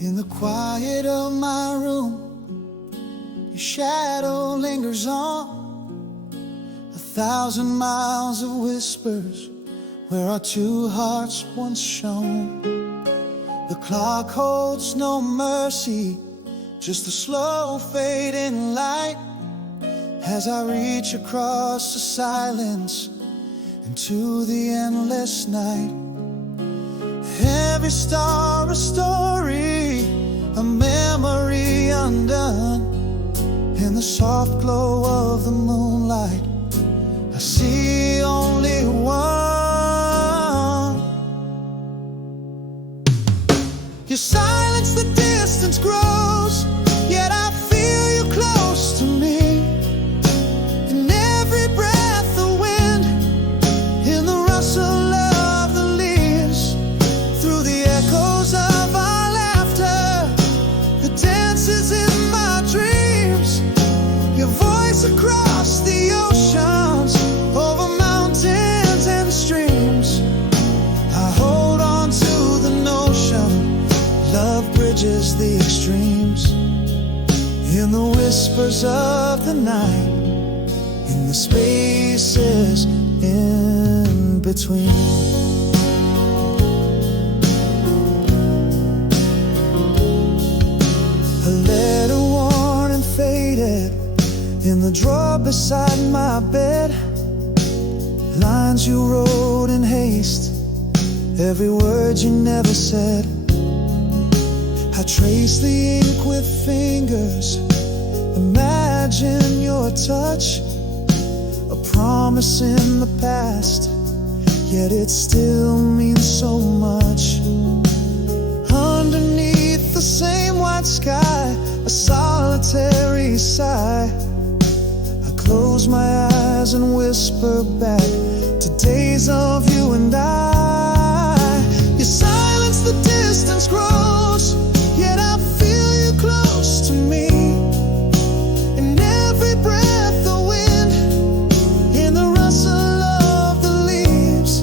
In the quiet of my room, your shadow lingers on. 1,000 miles of whispers where our two hearts once shone. The clock holds no mercy, just a slow fading light, as I reach across the silence into the endless night. Every star a story, a memory undone. In the soft glow of the moonlight, I see only one. You silence, the distance grows, yet I feel you close to me. In every breath of wind, in the rustle of the leaves, through the echoes of our laughter, the dances in my dreams. Your voice across the oceans, over mountains and streams. I hold on to the notion love bridges the extremes. In the whispers of the night, in the spaces in between. A letter worn and faded in the drawer beside my bed. Lines you wrote in haste, every word you never said. I trace the ink with fingers, imagine your touch, a promise in the past, yet it still means so much. Underneath the same white sky, a solitary sigh. I close my eyes and whisper back to days of you and I. You silence, the distance grows, yet I feel you close to me. In every breath of wind, in the rustle of the leaves,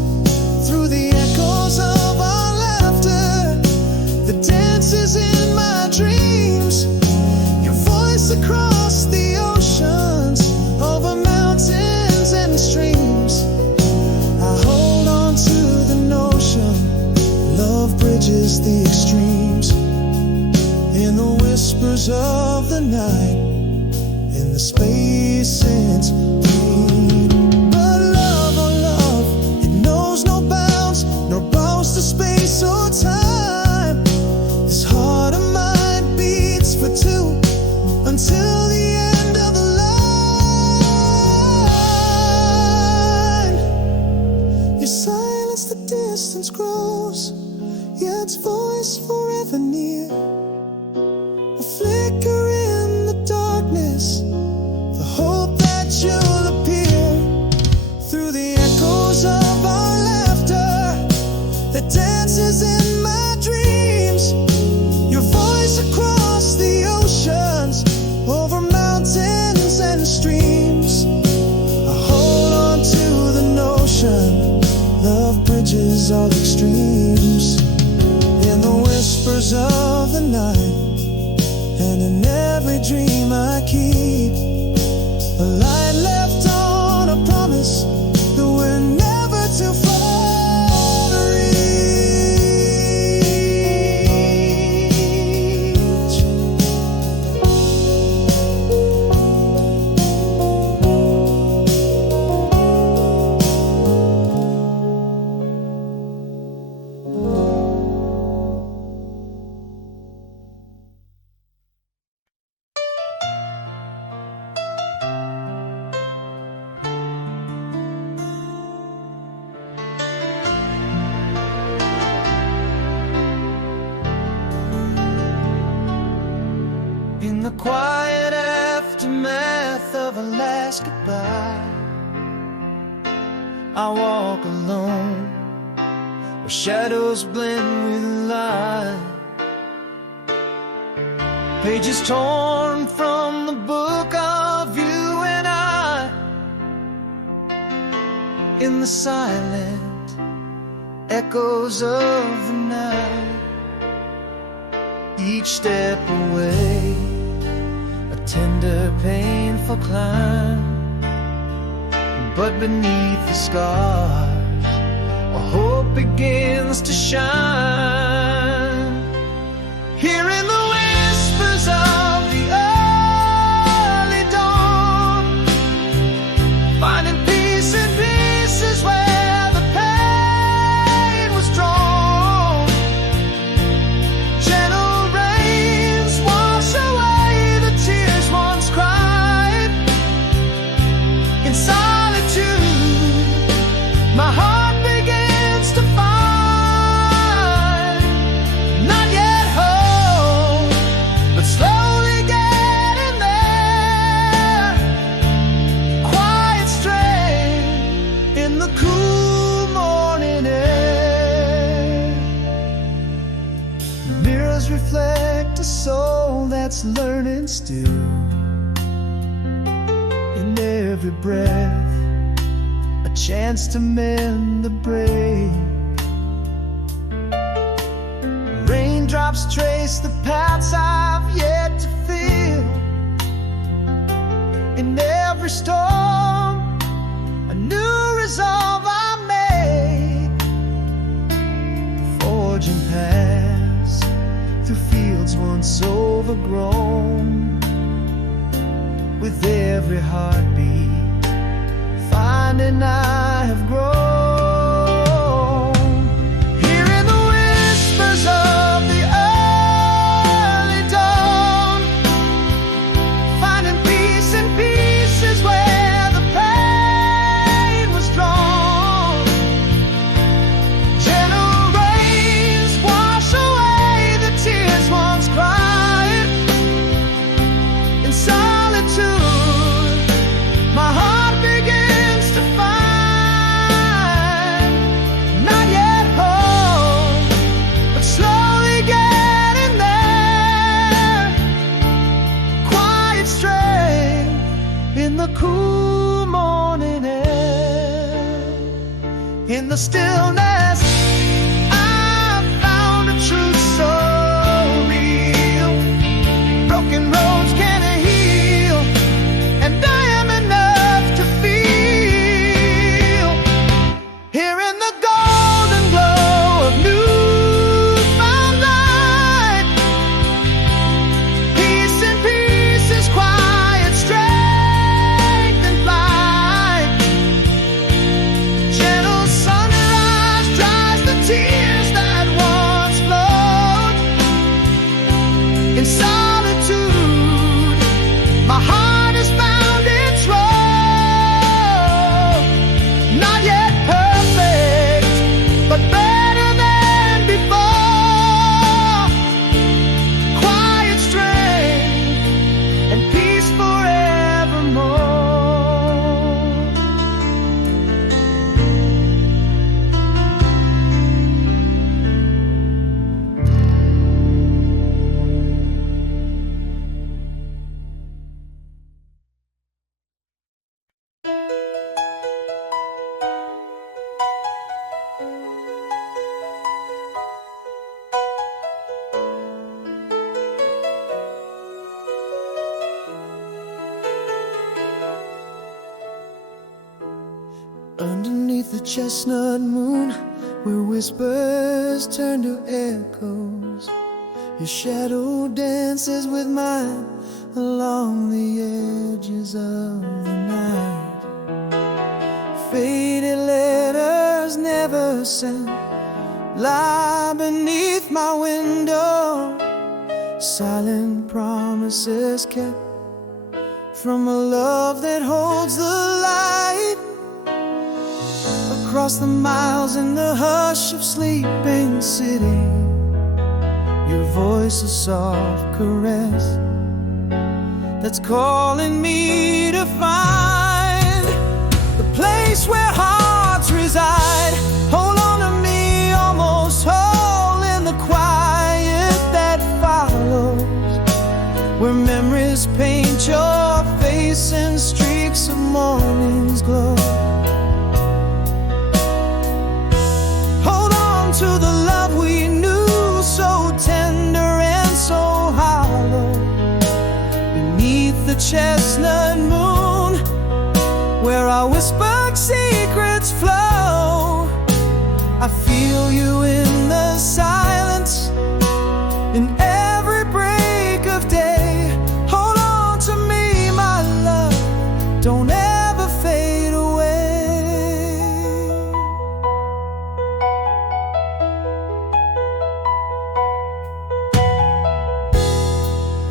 through the echoes of our laughter, the dances in my dreams. Your voice across the oceans, over mountains and streams. I hold on to the notion love bridges the extremes. In the whispers of the night, in the space in between. But love, oh love, it knows no bounds, nor bounds to space or time. This heart of mine beats for two until the end of the line. Your silence, the distance grows, yet its voice forever near. A flicker in the darkness, the hope that you'll appear. Through the echoes of our laughter, that dances in my dreams. Your voice across the oceans, over mountains and streams. I hold on to the notion love bridges all extremes. In the whispers of the night, and in every dream I keep, a light left on a promise that we're never too far to reach. In the quiet aftermath of a last goodbye, I walk alone, where shadows blend with light. Pages torn from the book of you and I. In the silent echoes of the night, each step away, a tender, painful climb. But beneath the scars, a hope begins to shine. Hearing the whispers of the early dawn, finding peace in pieces where the pain was drawn. Gentle rains wash away the tears once cried. In solitude, my heart begins to find, not yet home, but slowly getting there. Quiet strength in the cool morning air. Mirrors reflect a soul that's learning still. In every breath, a chance to mend the break. Raindrops trace the paths I've yet to feel. In every storm, a new resolve I make, forging paths through fields once overgrown. With every heartbeat, finding I have grown. Hearing the whispers of the early dawn, finding peace in pieces where the pain was drawn. Gentle rains wash away the tears once cried. In solitude, my heart begins to find, not yet home, but slowly getting there. Quiet strength in the cool morning air. In the stillness, I found a truth so real. Broken roads can heal, and I am enough to feel. Here in the golden glow of newfound light, peace in pieces, quiet strength and flight. Gentle sunrise dries the tears that once flowed. In solitude, my heart has found its road. Not yet perfect, but better than before. Quiet strength and peace forevermore. Underneath the chestnut moon, where whispers turn to echoes, your shadow dances with mine along the edges of the night. Faded letters never sent lie beneath my window. Silent promises kept from a love that holds the light. Across the miles in the hush of sleeping city, your voice a soft caress that's calling me to find the place where hearts reside. Hold on to me, almost whole in the quiet that follows, where memories paint your face in streaks of morning's glow. Hold on to the love we knew, so tender and so chestnut moon, where our whispered secrets flow. I feel you in the silence, in every break of day. Hold on to me, my love, don't ever fade away.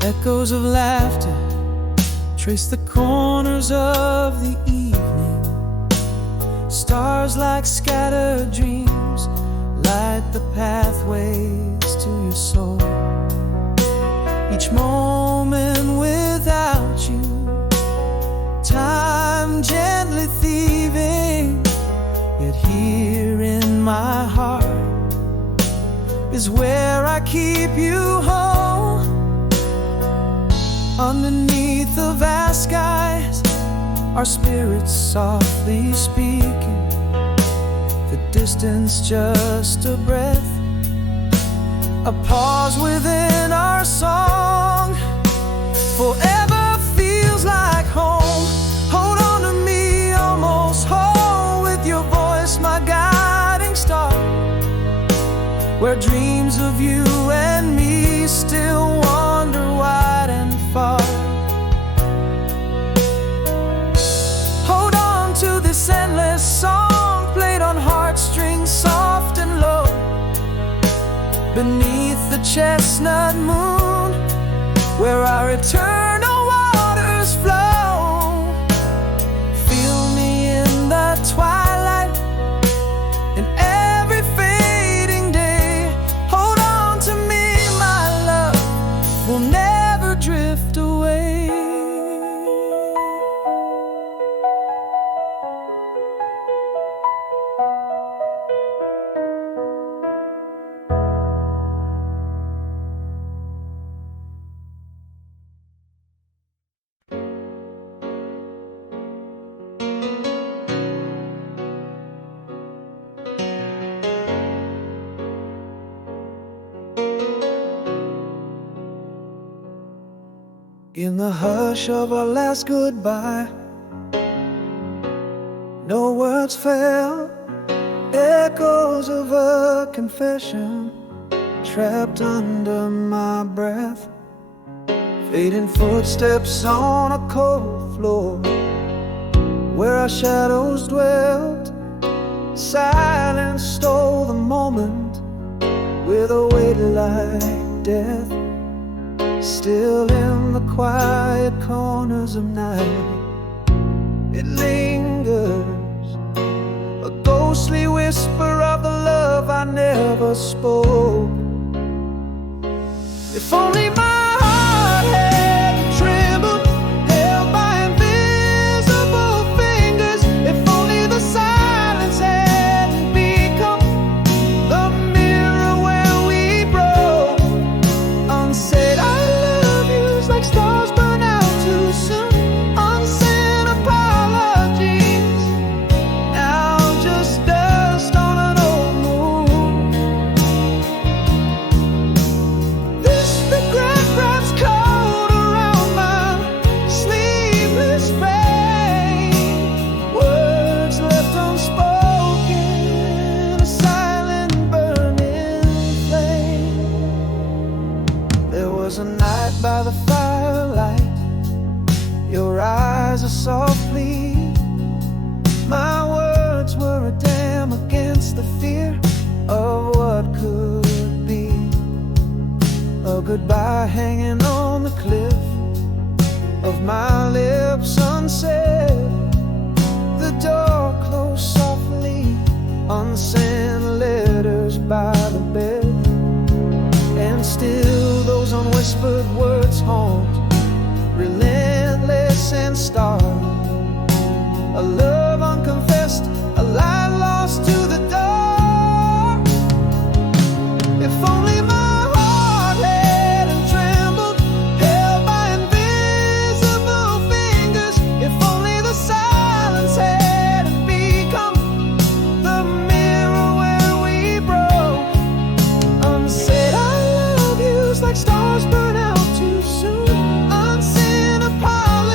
Echoes of laughter trace the corners of the evening. Stars like scattered dreams light the pathways to your soul. Each moment without you, time gently thieving. Yet here in my heart is where I keep you home. Underneath the vast skies, our spirits softly speaking, the distance just a breath, a pause within our song. Forever feels like home. Hold on to me, almost whole, with your voice my guiding star, where dreams of you and me still wander wide and far. Hold on to this endless song, played on heartstrings soft and low, beneath the chestnut moon, where our eternal waters flow. Feel me in the twilight, in every fading day. Hold on to me, my love, we'll never drift away. In the hush of our last goodbye, no words fell, echoes of a confession trapped under my breath. Fading footsteps on a cold floor, where our shadows dwelt. Silence stole the moment with a weight like death. Still in the quiet corners of night, it lingers, a ghostly whisper of the love I never spoke. If only my heart had trembled, held by invisible fingers. If only the silence hadn't become the mirror where we broke. Unsaid like stars burn out too soon, unsent apologies, now just dust on an old moon. This regret wraps cold around my sleepless brain. Words left unspoken, a silent burning flame. There was a night by the firelight, your eyes are softly. My words were a dam against the fear of what could be. A goodbye hanging on the cliff of my lips unsaid. The door closed softly, unsent letters by the bed. And still those unwhispered words haunt, relentless and stark. A love unconfessed, a lie lost to the dark. If only my heart hadn't trembled, held by invisible fingers. If only the silence hadn't become the mirror where we broke. Unsaid I love yous like stars burn out too soon, unsent apologies.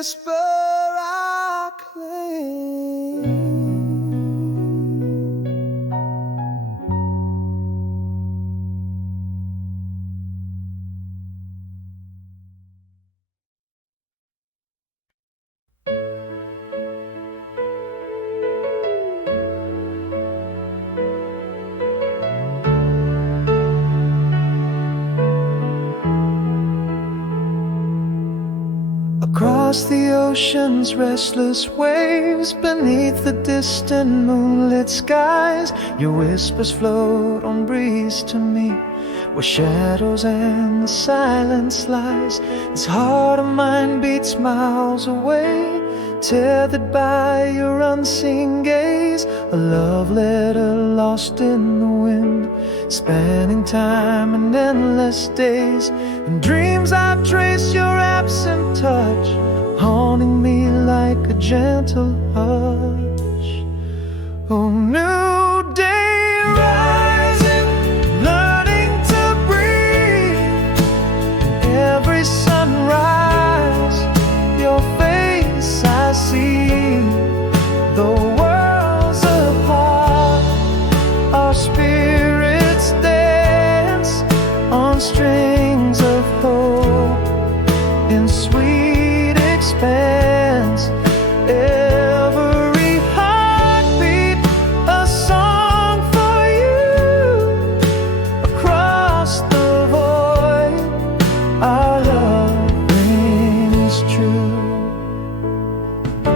whisper I claim. Across the ocean's restless waves, beneath the distant moonlit skies, your whispers float on breeze to me, where shadows and the silence lies. This heart of mine beats miles away, tethered by your unseen gaze, a love letter lost in the wind, spanning time and endless days. In dreams I trace your absent touch, haunting me like a gentle hush. Oh, new day rising, learning to breathe. In every sunrise, your face I see. Though worlds apart, our spirits dance on strings of hope in sweet expanse. Every heartbeat a song for you. Across the void, our love rings true. A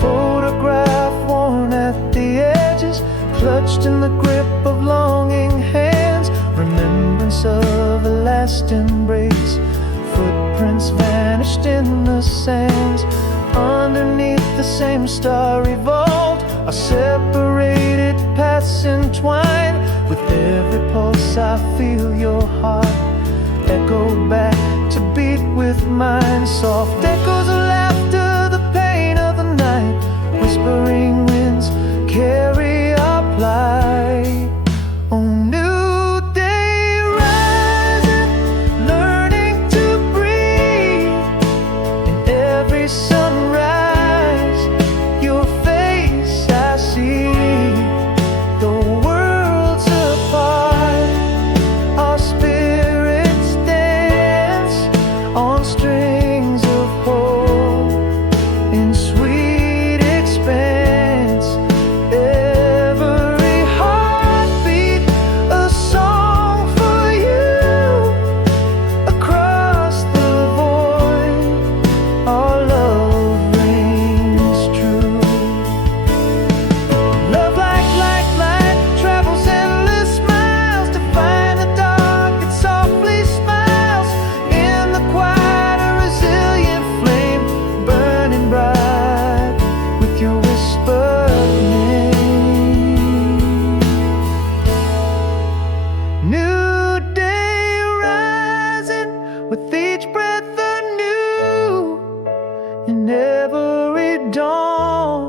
photograph worn at the edges, clutched in the grip of longing hands, remembrance of a last embrace, footprints vanished in the sands. Underneath the same starry vault, our separated paths entwine. With every pulse I feel your heart echo back to beat with mine. Soft echoes of laughter, the pain of the night, whispering winds carry our plight. Oh, new day rising, learning to breathe. In every sunrise, your face I see. The worlds apart, our spirits dance on strings of hope in sweet expanse. Every heartbeat a song for you. Across the void, our love rings true. Love like light travels endless miles to find the dark, it softly smiles in the quiet, a resilient flame burning bright with your whispered name. New day rising with each breath anew. In every dawn,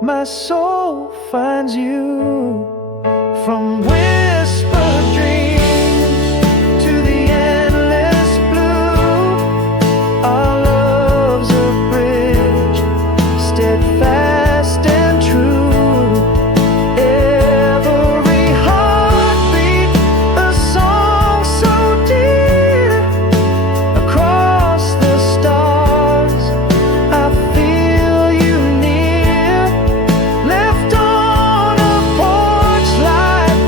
my soul finds you. From whispered dreams to the endless blue, our love's a bridge, steadfast and true. Every heartbeat a song so dear. Across the stars, I feel you near. Left on a porch light,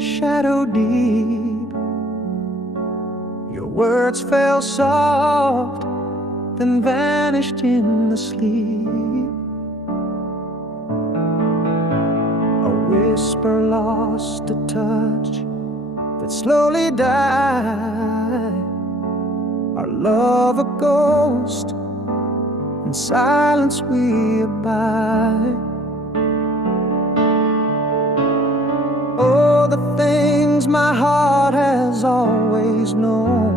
shadow deep. Your words fell soft, then vanished in the sleep. A whisper lost a touch that slowly died. Our love a ghost, in silence we abide. Oh, the things my heart has always known,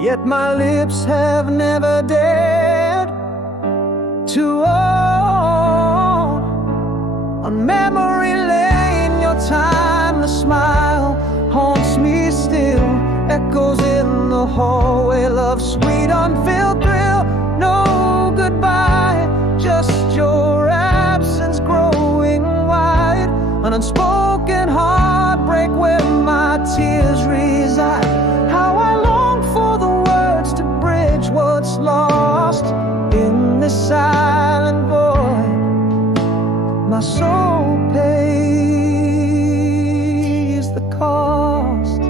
yet my lips have never dared to own. On memory lane, your timeless smile haunts me still, echoes in the hallway, love's sweet unfilled thrill. No goodbye, just your absence growing wide. An unspoken heartbreak where my tears reside. How I long for the words to bridge what's lost in this silent void. My soul pays the cost.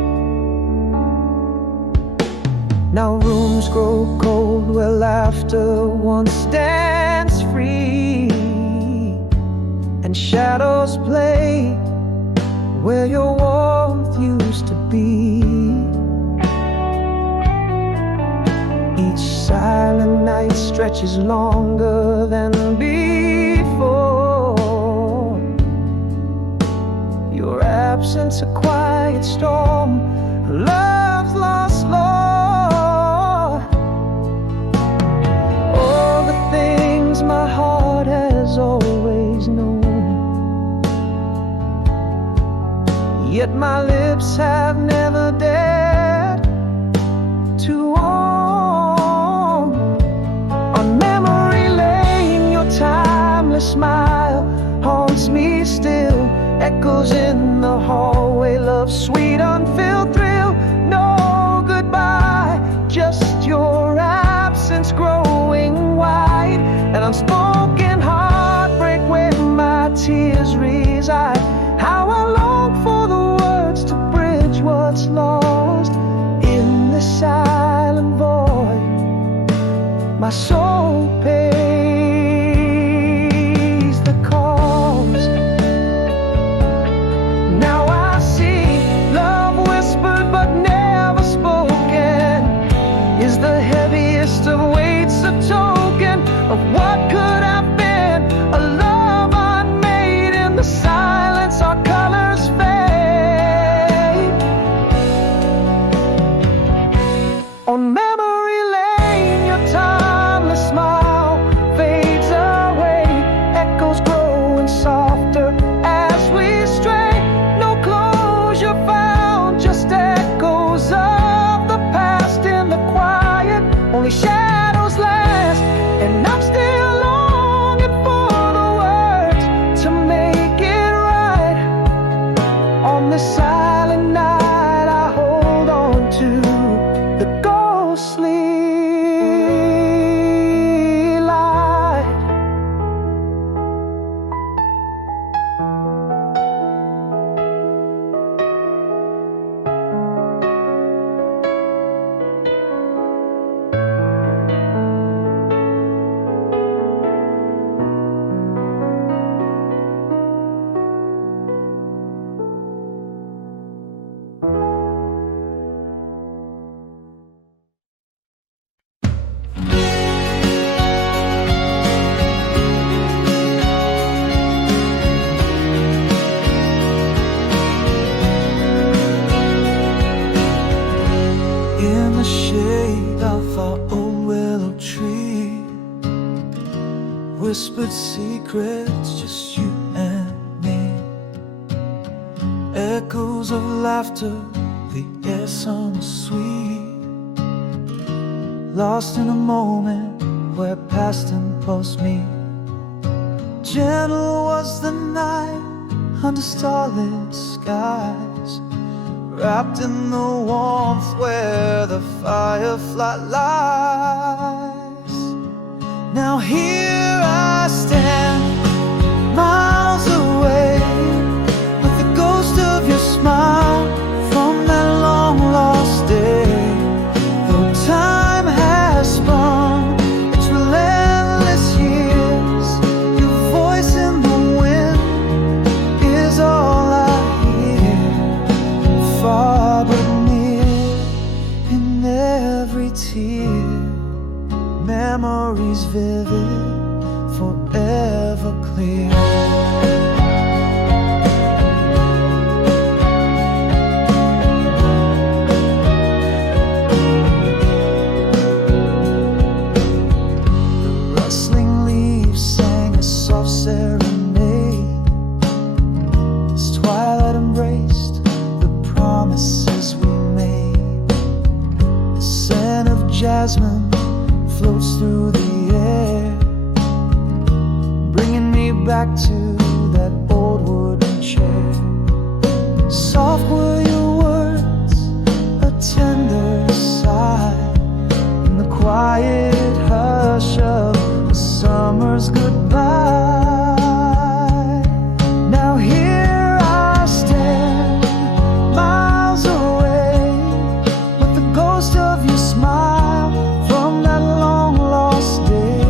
Now rooms grow cold where laughter once stands free, and shadows play where your warmth used to be. Each silent night stretches longer than before. Your absence a quiet storm, love's lost lore. All the things my heart has always known, yet my lips have never dared to own. On memory lane, your timeless smile haunts me still, echoes in the hallway, love's sweet unfilled thrill. No goodbye, just your absence growing wide. An unspoken heartbreak where my tears reside. How I long for the words to bridge what's lost in the silent void. My soul pays the cost. Now I see love whispered but never spoken is the heaviest of weights, a token of what could have been. A love unmade in the silence, our colors fade. On memory lane, your timeless smile fades away, echoes growing softer as we stray. No closure found, just echoes of the past in the quiet. Only shadows last, and I'm still longing for the words to make it right. On this silent night, I hold on to the ghostly light. In the shade of our old willow tree, whispered secrets, just you and me. Echoes of laughter, the air summer sweet. Lost in a moment where past impulse meet. Gentle was the night under starlit skies, wrapped in the warmth where the firefly lies. Now here I stand, miles away, clear. The rustling leaves sang a soft serenade as twilight embraced the promises we made. The scent of jasmine floats through the air, bringing me back to that old wooden chair. Soft were your words, a tender sigh, in the quiet hush of a summer's goodbye. Now here I stand, miles away, with the ghost of your smile from that long lost day.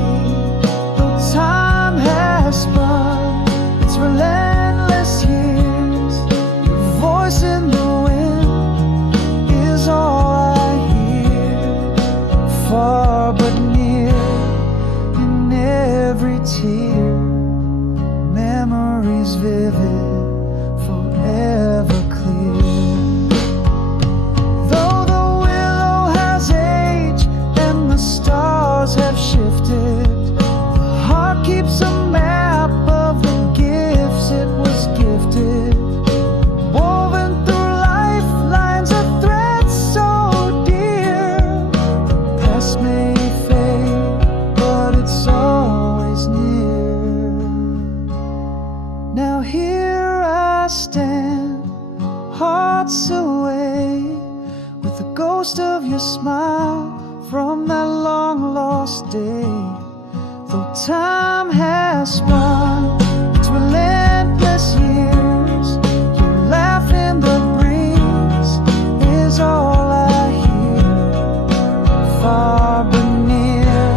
Though time has spun its relentless years, your voice in the wind is all I hear, far but near, in every tear, memories vivid, forever clear. Though the willow has aged and the stars have shifted, the heart keeps a map of the gifts it was gifted, woven through lifelines of threads so dear. The past may fade, but it's always near. Now here I stand, hearts away, with the ghost of your smile from that long lost day. Though time has spun its relentless years, your laugh in the breeze is all I hear, far but near,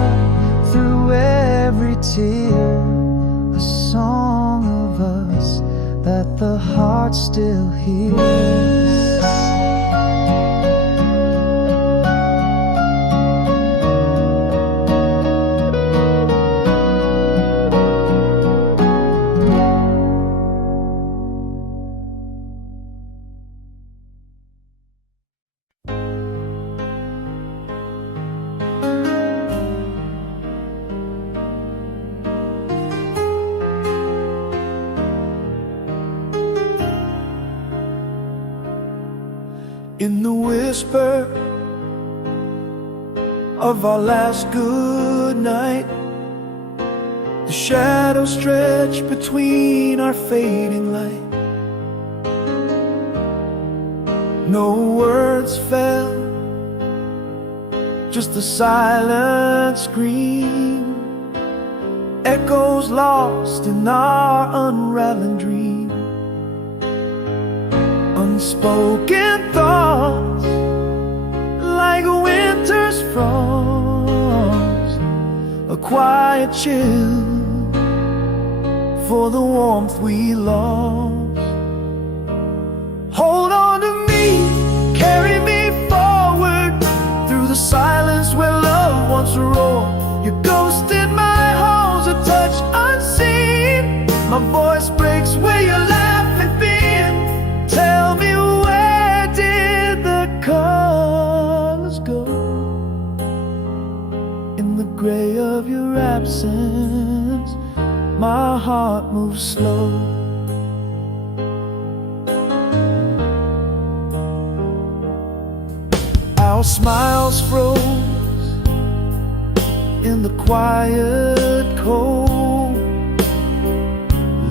through every tear, a song of us that the heart still hears. In the whisper of our last good night, the shadows stretch between our fading light. No words fell, just the silent scream, echoes lost in our unraveling dream. Unspoken thoughts, like a winter's frost, a quiet chill for the warmth we lost. Hold on to me, carry me forward through the silence where love once roared. Your ghost in my halls, a touch unseen. My voice breaks where your laugh had been. Tell me, where did the colors go? In the gray of your absence, my heart moves slow. Our smiles froze in the quiet cold,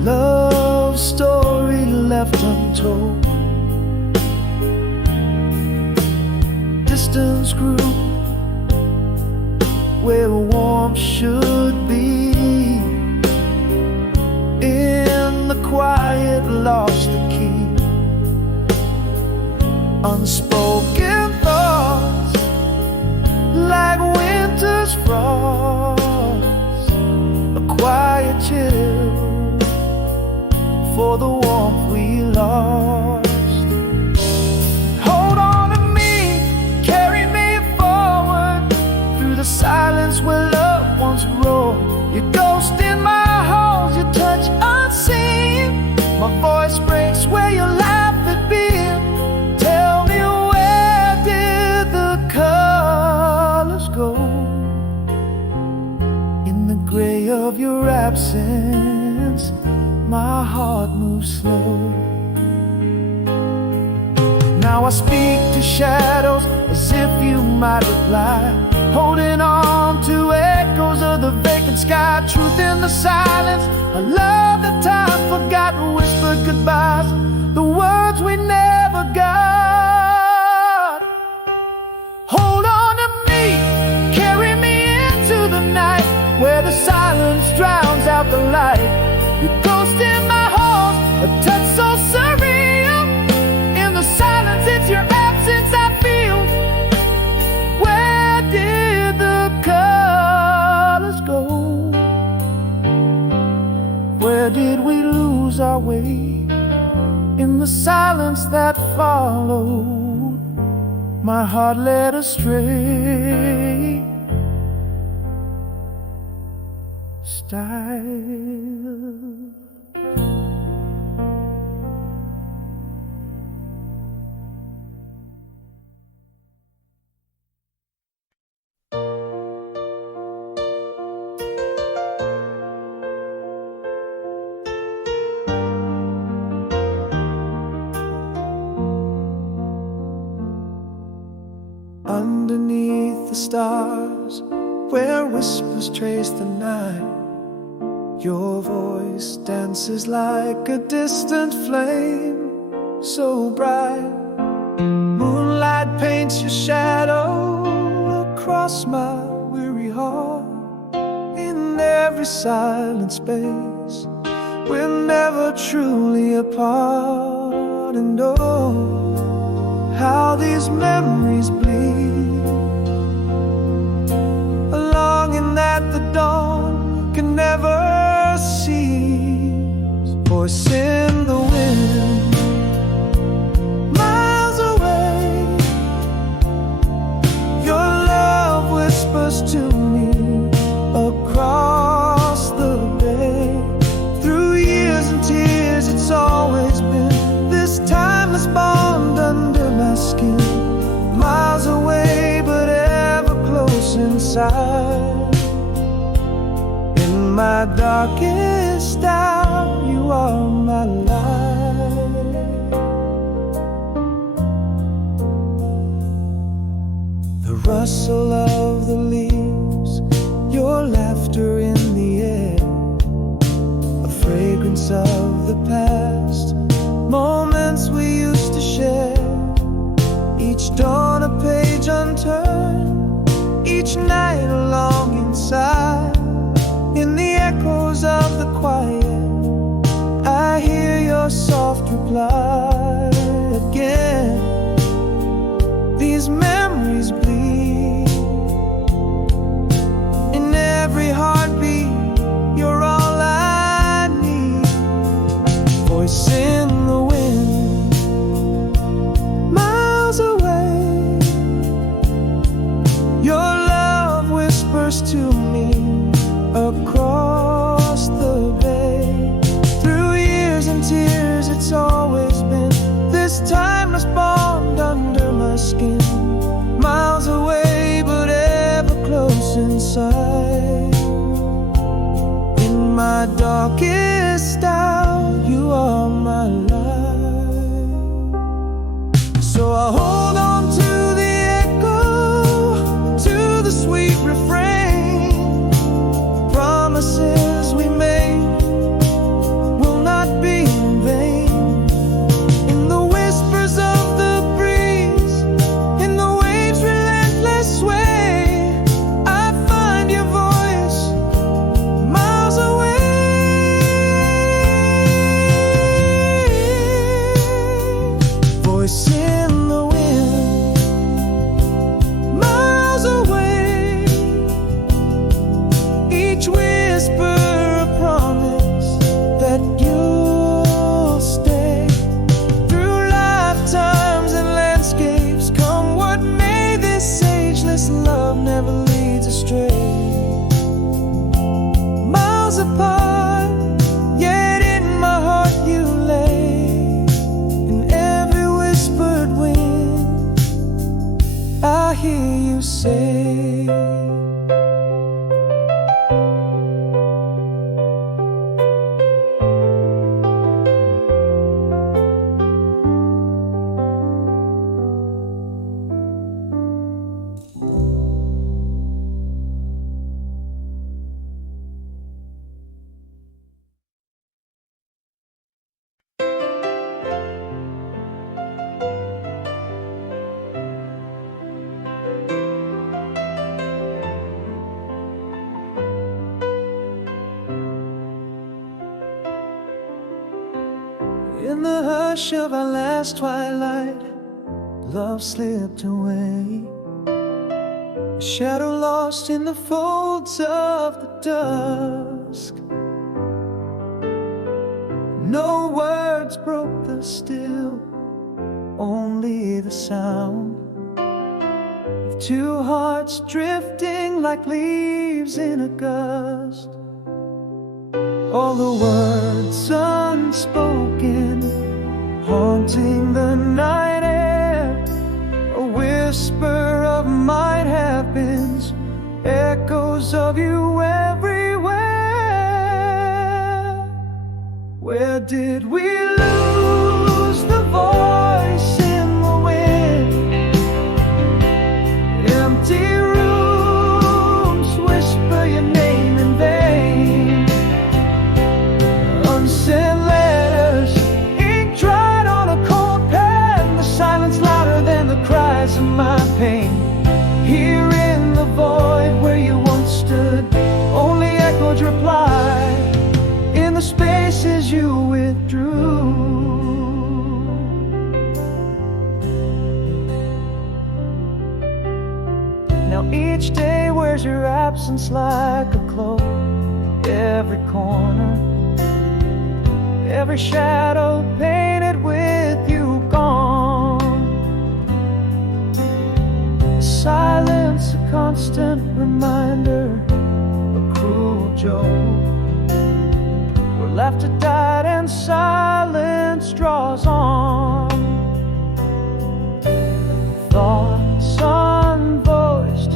love story left untold. Distance grew where warmth should be. In the quiet lost the key. Unspoken thoughts, like winter's frost, a quiet chill for the warmth we lost. Hold on to me, carry me forward through the silence where love once roared. Your ghost in my halls, your touch distance, my heart moves slow. Now I speak to shadows as if you might reply, holding on to echoes of the vacant sky. Truth in the silence, a love that time forgotten, whispered goodbyes, the words we never got. Hold on to me, carry me into the night, where the silence drowns out the light. Your ghost in my halls, a touch so surreal. In the silence, it's your absence I feel. Where did the colors go? Where did we lose our way? In the silence that followed, my heart led astray. Style. Underneath the stars, where whispers trace the night, your voice dances like a distant flame, so bright. Moonlight paints your shadow across my weary heart. In every silent space, we're never truly apart. And oh, how these memories bleed, a longing that the dawn can never cease. Voice in the wind, miles away, your love whispers to me across the bay. Through years and tears, it's always been this timeless bond under my skin. Miles away, but ever close inside. In my darkest hour, you are my light. The rustle of the leaves, your laughter in the air, a fragrance of the past, moments we used to share. Each dawn a page unturned, each night a longing sigh. In the echoes of the quiet, I hear your soft reply again. These memories bleed in every heartbeat. You're all I need. Voice in the wind, miles away, your love whispers to me across the bay. Through years and tears, it's always been this timeless bond under my skin. Miles away, but ever close inside. In my darkest hour, you are my light. So I hold on to the echo, to the sweet refrain. Promises we made will not be in vain. In the whispers of the breeze, in the waves' relentless sway, I find your voice miles away. Voice in the wind. In the hush of our last twilight, love slipped away, a shadow lost in the folds of the dusk. No words broke the still, only the sound of two hearts drifting like leaves in a gust. All the words unspoken, haunting the night air, a whisper of might have beens, echoes of you everywhere. Where did we lose the voice in the wind? Empty rooms whisper your name in vain. Unsent letters, ink dried on a cold pen, the silence louder than the cries of my pain. Here in the void where you once stood, only echoed reply in the spaces you withdrew. Now each day wears your absence like a cloak. Every corner, every shadow painted with you gone. Silence, a constant reminder, a cruel joke. Laughter died and silence draws on. Thoughts unvoiced,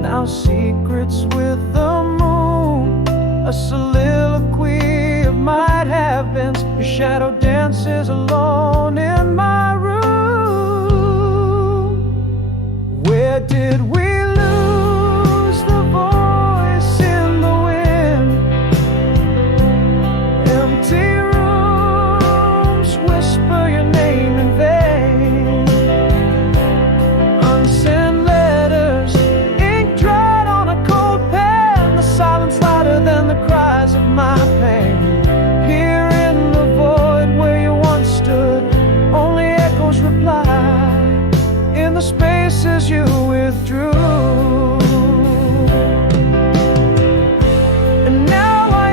now secrets with the moon. A soliloquy of might have beens. Your shadow dances alone in my room. Where did we lose the voice in the wind? Empty rooms whisper your name in vain. Unsent letters, ink dried on a cold pen, the silence louder than the cries of my pain. Here in the void where you once stood, only echoes reply in the spaces you withdrew. And now I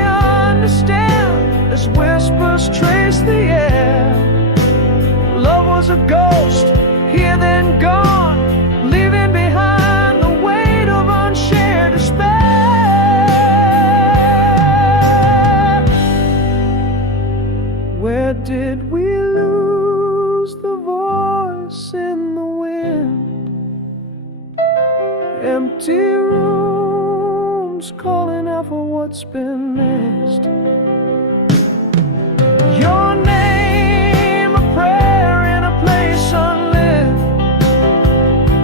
understand, as whispers trace the air, love was a ghost, here then gone, leaving behind the weight of unshared despair. Where did we lose the voice in the wind? Empty rooms calling out for what's been missed. Your name, a prayer in a place unlit.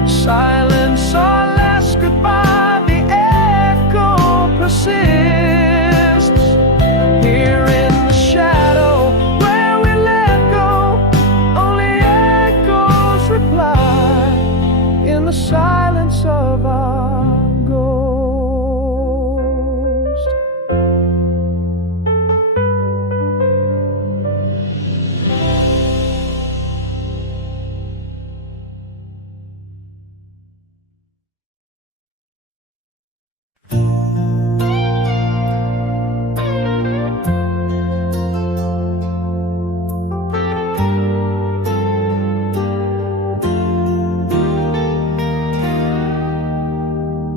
Silence or less goodbye, the echo persists. Here in the shadow where we let go, only echoes reply in the silence of our ghost.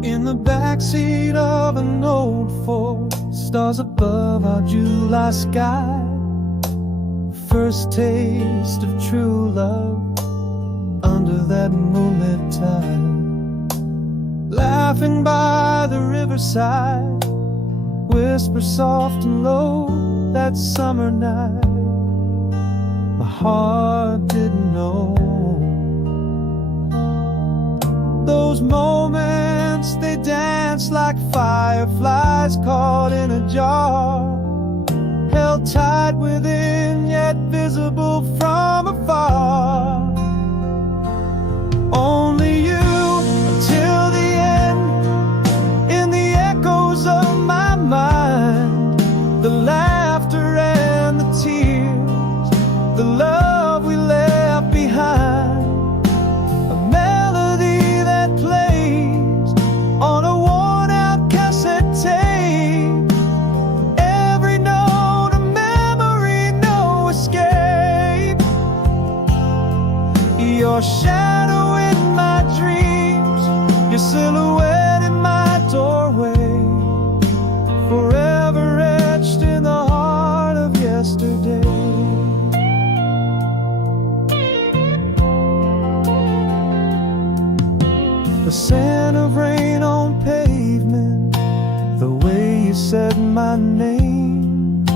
In the backseat of an old Ford, stars above our July sky. First taste of true love under that moonlit tide. Laughing by the riverside, whisper soft and low that summer night. My heart didn't know. Those moments, they dance like fireflies caught in a jar, held tight within, yet visible from afar. Only you until the end, in the echoes of my mind, the laughter and the tears, scent of rain on pavement, the way you said my name,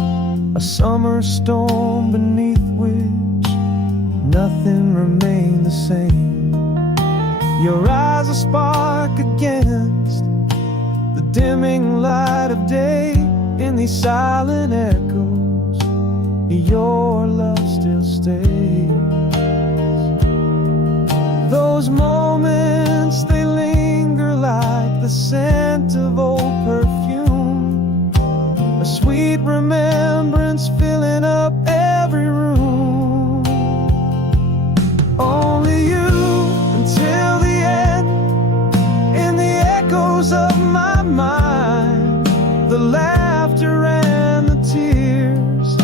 a summer storm beneath which nothing remained the same. Your eyes a spark against the dimming light of day. In these silent echoes, your love still stays. Those moments, they linger like the scent of old perfume, a sweet remembrance filling up every room. Only you until the end, in the echoes of my mind, the laughter and the tears,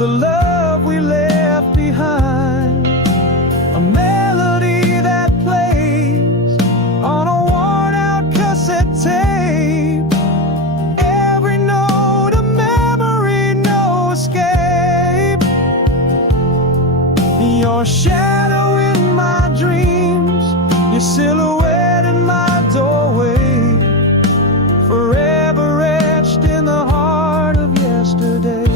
the love we left behind, a melody that plays on a worn out cassette tape, every note a memory, no escape. Your shadow in my dreams, your silhouette in my doorway, forever etched in the heart of yesterday.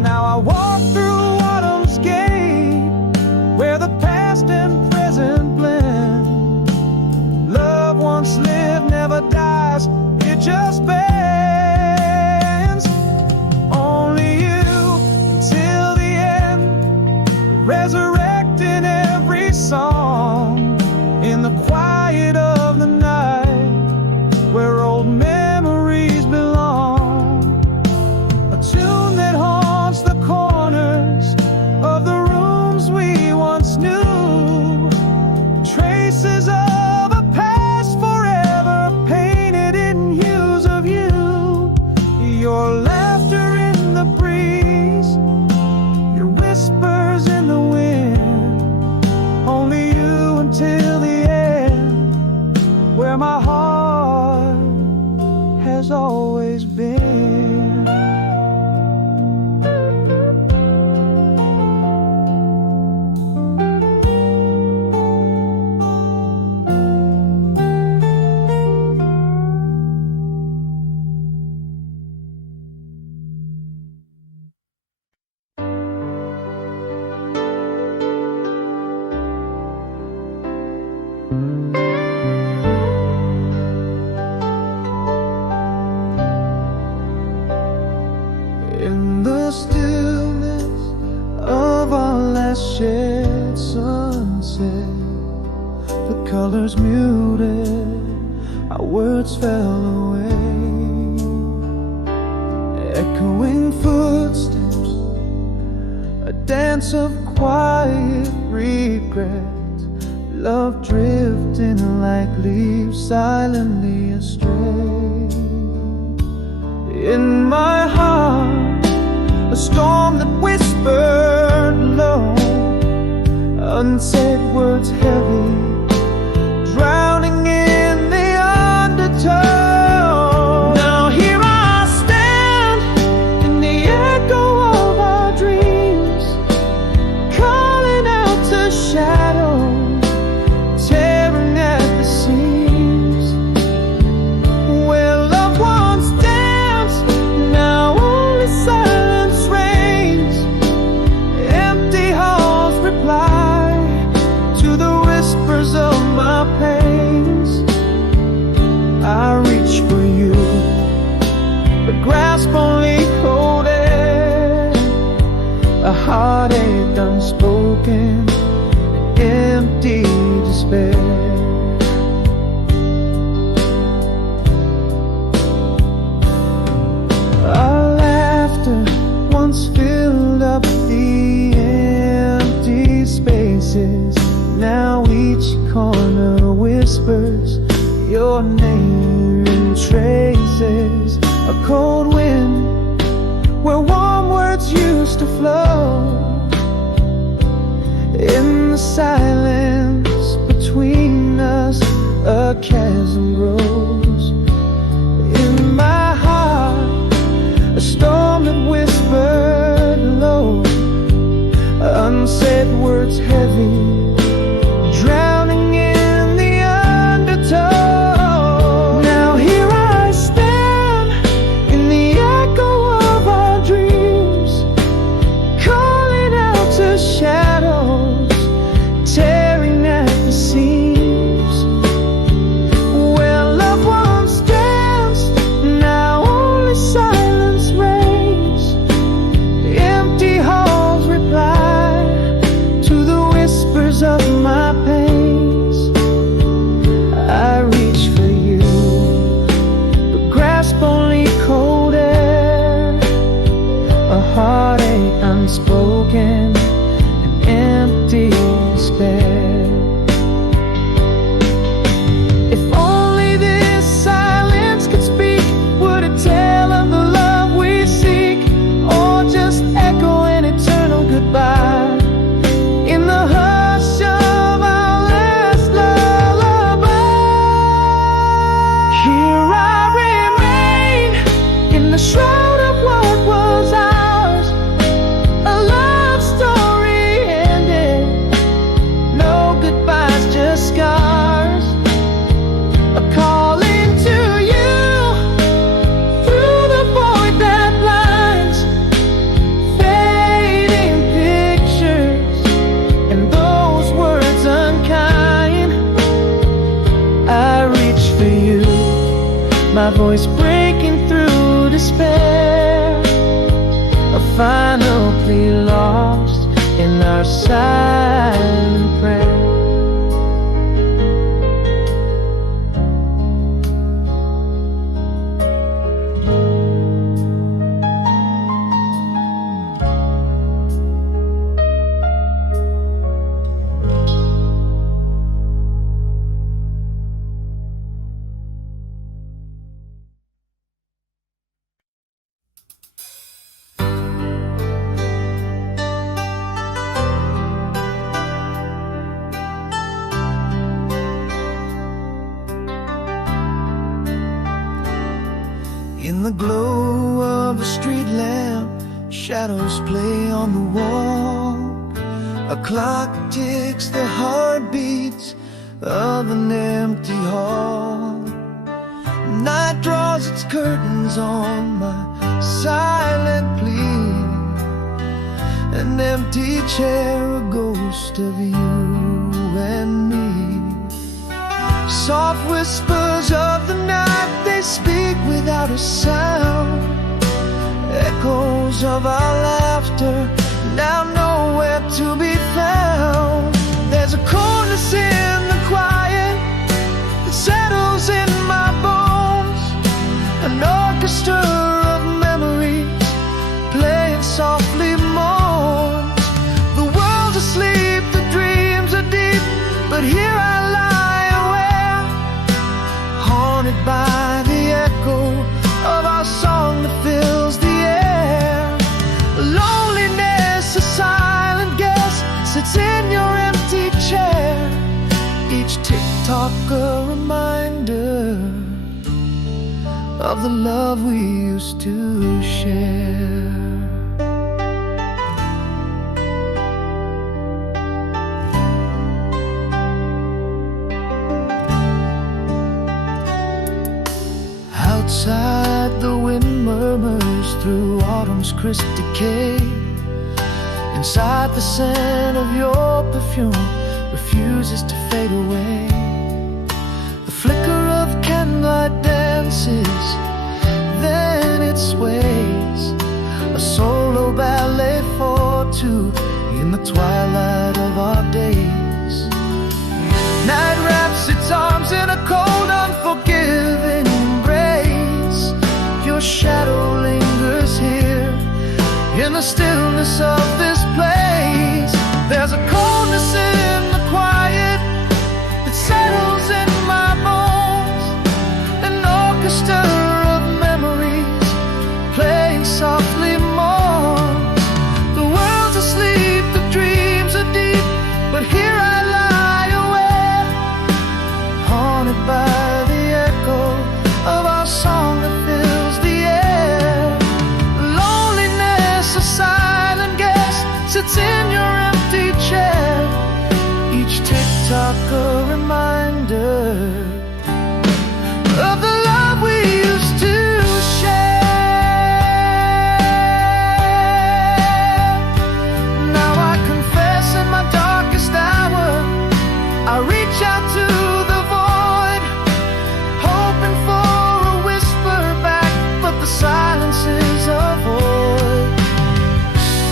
Now I walk through autumn's gate, where the past and present blend. Love once lived never dies, it just bends. Only you until the end, resurrecting every song in the quiet of the night, where old memories belong. A tune that haunts the corners of the rooms we once knew, traces of a past forever painted in hues of you. Your laughter in the breeze, your whispers in the wind. Only you until the end, where my heart has always been. In the stillness of our last shared sunset, the colors muted, our words fell away. Echoing footsteps, a dance of quiet regret, love drifting like leaves silently astray. In my heart, a storm that whispered low, unsaid words heavy, drowning in the undertow. Now here I stand in the echo of our dreams, calling out to shadows, tearing at the seams, where loved ones dance, now only silence reigns. Empty halls reply to the whispers of my pains. I reach for you, but grasp only cold air, a heartache unspoken, empty despair. Our laughter once filled up the empty spaces, now each corner whispers your name in traces. A cold wind where warm words used to flow, in the silence between us a chasm grows. In my heart, a storm that whispered low, unsaid words heavy, drowning finally lost in our silent prayer. In the glow of a street lamp, shadows play on the wall. A clock ticks the heartbeats of an empty hall. Night draws its curtains on my silent plea. An empty chair, a ghost of you and me. Soft whispers of the night, they speak without a sound. Echoes of our laughter, now nowhere to be found. There's a coldness in the quiet that settles in my bones. An orchestra of memories playing softly moans. The world's asleep, the dreams are deep, but here I lie aware, haunted by the echo of our song that fills the air. Loneliness, a silent guest, sits in your empty chair. Each tick-tock a reminder of the love we used to share. Outside, the wind murmurs through autumn's crisp decay. Inside, the scent of your perfume refuses to fade away. The flicker of candlelight dances, then it sways. A solo ballet for two in the twilight of our days. Night wraps its arms in a cold, unforgiving embrace. Your shadow lingers here in the stillness of this place. There's a coldness in the quiet that settles in my bones. An orchestra of memories playing softly moans. The world's asleep, the dreams are deep, but here I lie aware, haunted by the echo of our song that fills the air. Loneliness, a silent guest, sits in your empty chair. Each tick-tock a reminder of the love we used to share. Now I confess, in my darkest hour, I reach out to the void, hoping for a whisper back, but the silence is a void.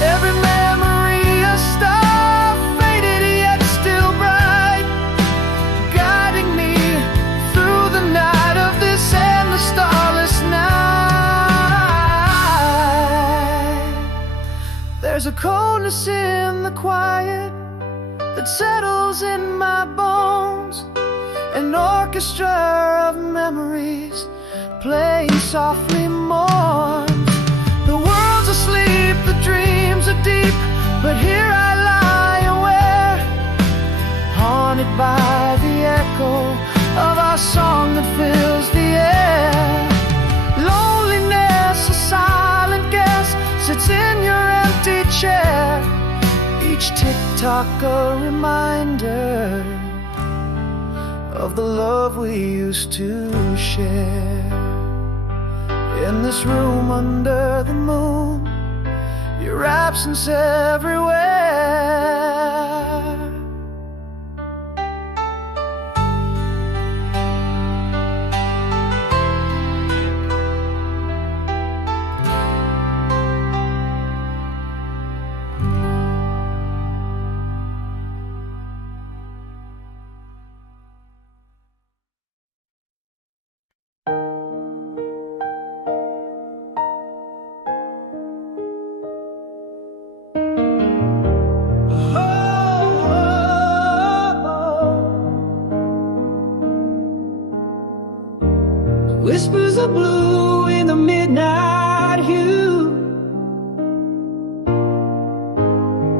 Every memory a star, faded yet still bright, guiding me through the night of this endless starless night. There's a coldness in the quiet that settles in my bones. An orchestra of memories playing softly mourns. The world's asleep, the dreams are deep, but here I lie aware, haunted by the echo of our song that fills the air. Loneliness, a silent guest, sits in your empty chair. Each tick-tock a reminder of the love we used to share. In this room under the moon, your absence everywhere. blue in the midnight hue,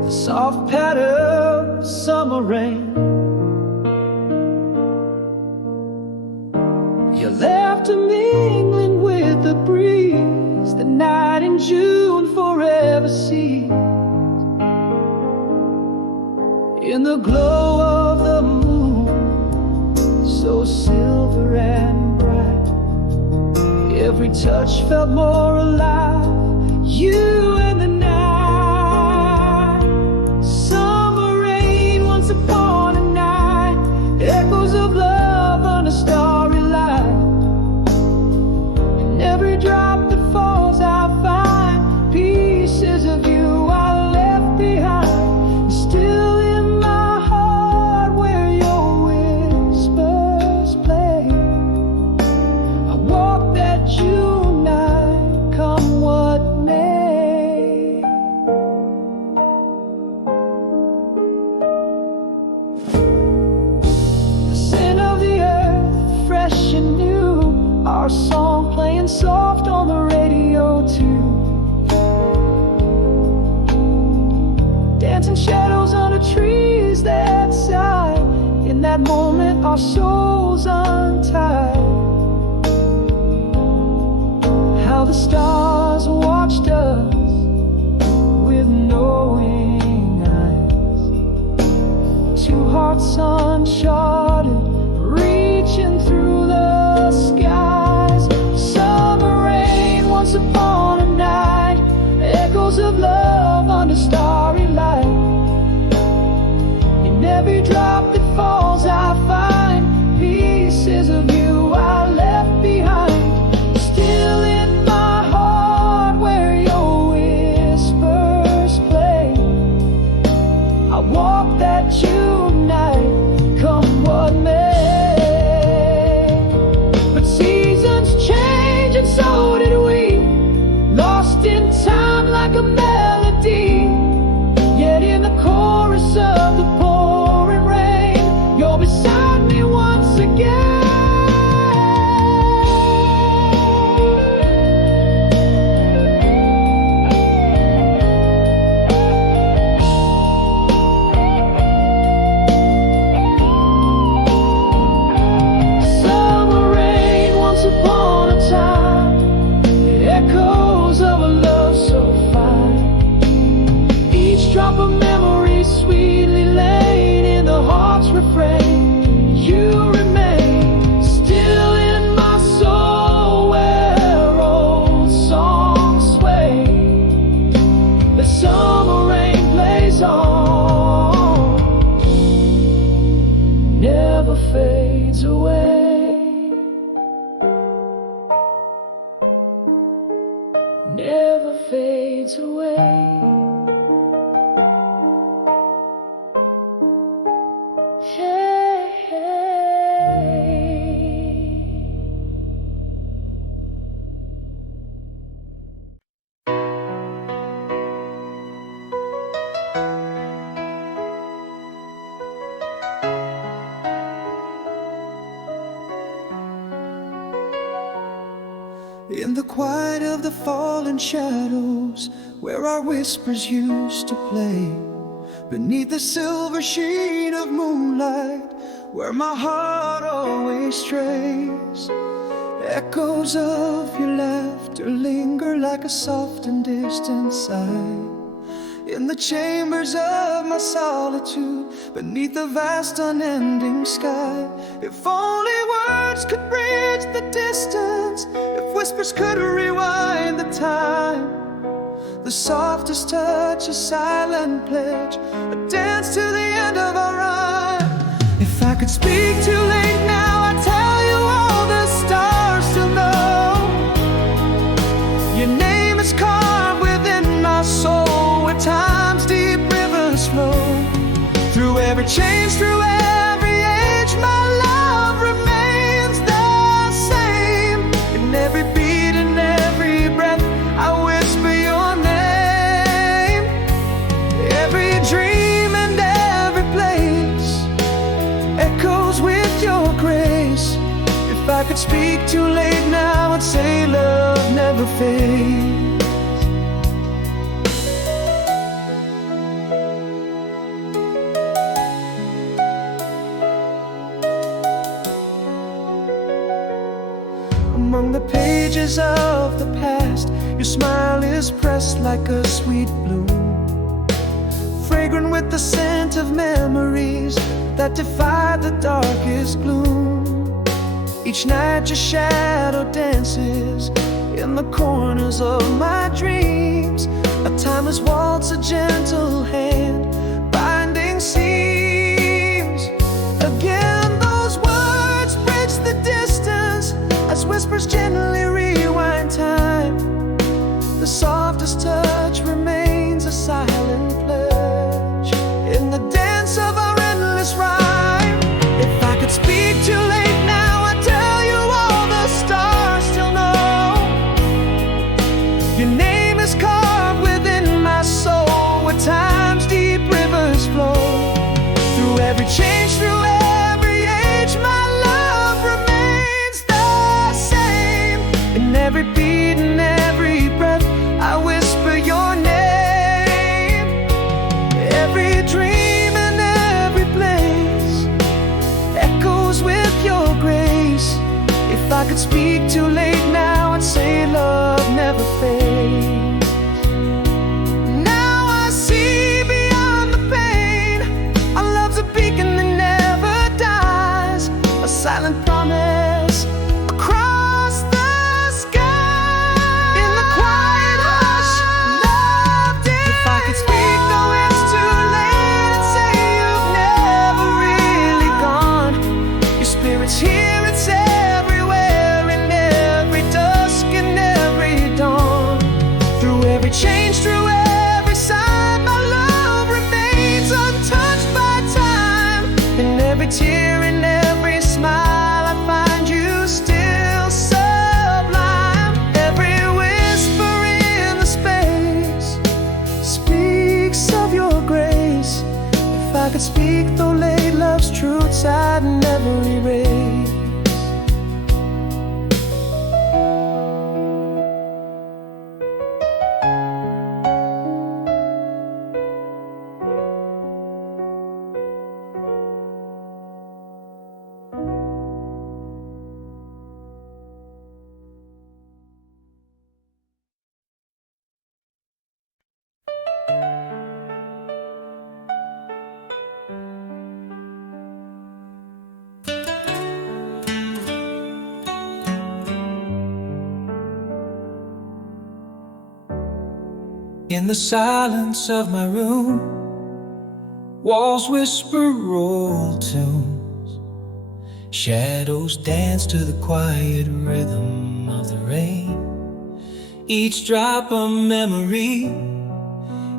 the soft patter of summer rain. Your laughter mingling with the breeze, the night in June forever sees. In the glow of the moon, so silver and bright, every touch felt more alive, you and the night. Summer rain once upon a night, echoes of love on a starry light. In every drop that falls I find pieces of you I left behind. Still in my heart where your whispers play, I walk that June night, come what may. The scent of the earth, fresh and new, our song playing soft on the radio too. Dancing shadows under trees that sigh. In that moment our souls untied. How the stars watched us with knowing eyes. Two hearts uncharted, reaching through the skies. Summer rain once upon a night, echoes of love under starry light. In every drop that falls I find pieces of you I left behind. Still in my heart where your whispers play, I walk that June night, come what may. But seasons change and so did we, lost in time like a melody. Yet in the chorus of the pouring rain, you're beside me once again. Summer rain once upon a time, the echoes of a love so fine. Each drop of memory sweetly laid in the heart's refrain. You remain still in my soul where old songs sway. The summer rain plays on, never fades away, never fades away. Hey, hey. In the quiet of the fallen shadows, where our whispers used to play, beneath the silver sheen of moonlight, where my heart always strays, echoes of your laughter linger like a soft and distant sigh. In the chambers of my solitude, beneath the vast unending sky, if only words could bridge the distance, if whispers could rewind the time, the softest touch, a silent pledge, a dance to the end of our rhyme. If I could speak too late now, I'd tell you all the stars still know. Your name is carved within my soul, where time's deep rivers flow. Through every change, through every age, my love remains the same. In every beat and every breath, I whisper your name. Every dream and every place echoes with your grace. If I could speak too late now, I'd say love never fades. Among the pages of the past, your smile is pressed like a sweet bloom, fragrant with the scent of memories that defy the darkest gloom. Each night your shadow dances in the corners of my dreams. A timeless waltz, a gentle hand binding seams. Again those words bridge the distance as whispers gently rewind time. The softest touch remains a silent pledge in the dance of our endless rhyme. If I could speak too late now, I'd tell you all the stars still know. Your name is carved within my soul, where time's deep rivers flow. Through every change, through every age, my love remains the same. In every beat and every breath, I whisper your name. Every dream and every place echoes with your grace. If I could speak too late now, I'd say love never fades. Now I see beyond the pain. Our love's a beacon that never dies, a silent promise across the sky. In the quiet hush, love dies. If I could speak, though it's too late, I'd say you've never really gone. Your spirit's here, it's everywhere, in every dusk and every dawn. Through every change, through every sign, my love remains untouched by time. In every tear, in every smile, I find you still sublime. Every whisper in the space speaks of your grace. If I could speak, though late, love's truths I'd never erase. In the silence of my room, walls whisper old tunes. Shadows dance to the quiet rhythm of the rain. Each drop a memory,